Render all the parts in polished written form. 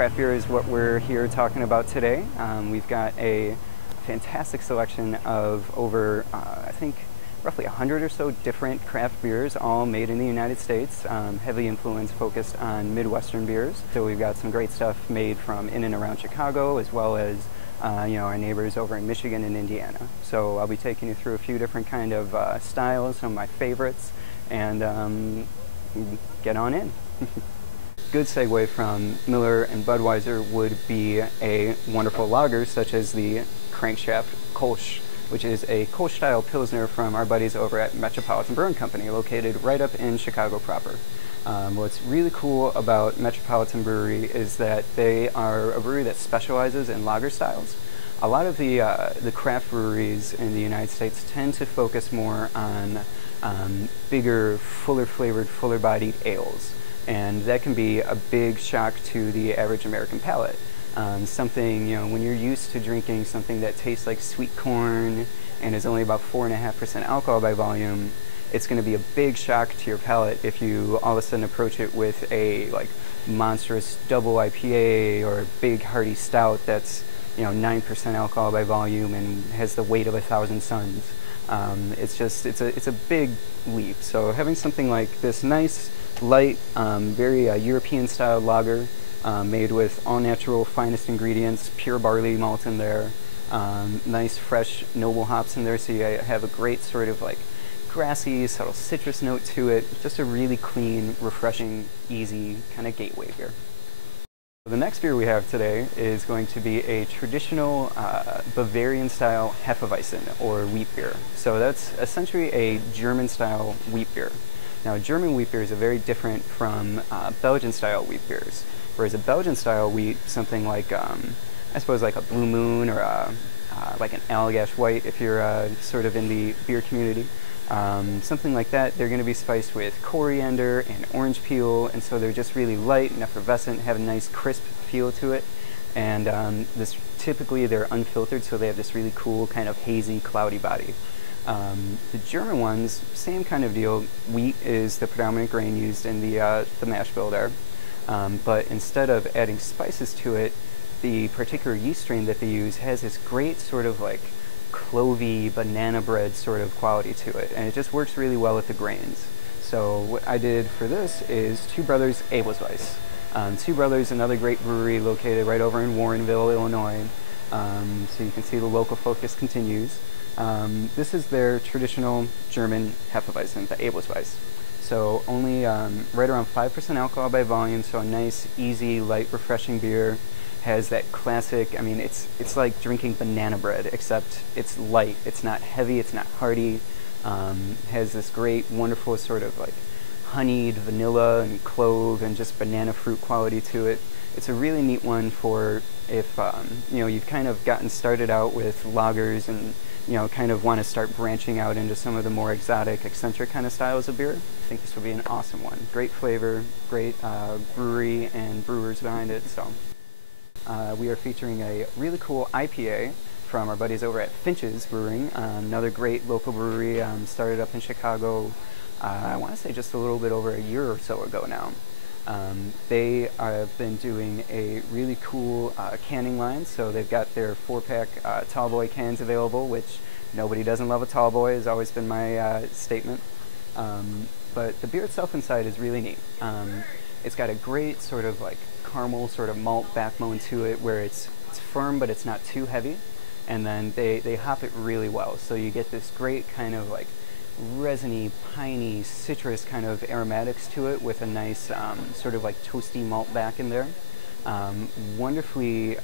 craft beer is what we're here talking about today. We've got a fantastic selection of over, I think, roughly 100 or so different craft beers, all made in the United States, heavily influenced, focused on Midwestern beers. So we've got some great stuff made from in and around Chicago, as well as our neighbors over in Michigan and Indiana. So I'll be taking you through a few different kind of styles, some of my favorites, and get on in. Good segue from Miller and Budweiser would be a wonderful lager such as the Crankshaft Kolsch, which is a Kolsch-style Pilsner from our buddies over at Metropolitan Brewing Company, located right up in Chicago proper. What's really cool about Metropolitan Brewery is that they are a brewery that specializes in lager styles. A lot of the craft breweries in the United States tend to focus more on bigger, fuller flavored, fuller bodied ales. And that can be a big shock to the average American palate. Something, when you're used to drinking something that tastes like sweet corn and is only about 4.5% alcohol by volume, it's going to be a big shock to your palate if you all of a sudden approach it with a monstrous double IPA or a big hearty stout that's 9% alcohol by volume and has the weight of 1,000 suns. It's a big leap. So having something like this nice, light, very European-style lager made with all-natural, finest ingredients, pure barley malt in there, nice, fresh, noble hops in there, so you have a great sort of grassy, subtle citrus note to it. Just a really clean, refreshing, easy kind of gateway beer. The next beer we have today is going to be a traditional Bavarian-style Hefeweizen, or wheat beer. So that's essentially a German-style wheat beer. Now, German wheat beers are very different from Belgian-style wheat beers. Whereas a Belgian-style wheat, something like, I suppose, like a Blue Moon or like an Allagash White, if you're sort of in the beer community, something like that, they're going to be spiced with coriander and orange peel, and so they're just really light and effervescent, have a nice crisp feel to it. And typically they're unfiltered, so they have this really cool kind of hazy, cloudy body. The German ones, same kind of deal. Wheat is the predominant grain used in the mash bill there. But instead of adding spices to it, the particular yeast strain that they use has this great sort of clovey, banana bread sort of quality to it. And it just works really well with the grains. So what I did for this is Two Brothers Edelweiss. Two Brothers, another great brewery located right over in Warrenville, Illinois. So you can see the local focus continues. This is their traditional German Hefeweizen, the Edelweiss. So only right around 5% alcohol by volume, so a nice, easy, light, refreshing beer. Has that classic, it's like drinking banana bread, except it's light. It's not heavy, it's not hearty. Has this great, wonderful sort of honeyed vanilla and clove and just banana fruit quality to it. It's a really neat one for if, you've kind of gotten started out with lagers and kind of want to start branching out into some of the more exotic, eccentric kind of styles of beer. I think this would be an awesome one. Great flavor, great brewery and brewers behind it. So we are featuring a really cool IPA from our buddies over at Finch's Brewing, another great local brewery, started up in Chicago, I want to say just a little bit over a year or so ago now. They have been doing a really cool canning line, so they've got their 4-pack Tallboy cans available, which nobody doesn't love a Tallboy, has always been my statement. But the beer itself inside is really neat. It's got a great sort of caramel sort of malt backbone to it, where it's firm but it's not too heavy, and then they hop it really well, so you get this great kind of resiny, piney, citrus kind of aromatics to it with a nice sort of toasty malt back in there. Wonderfully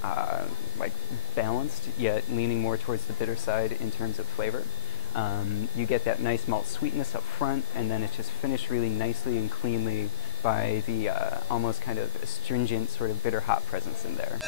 balanced, yet leaning more towards the bitter side in terms of flavor. You get that nice malt sweetness up front, and then it's just finished really nicely and cleanly by the almost kind of astringent sort of bitter hop presence in there.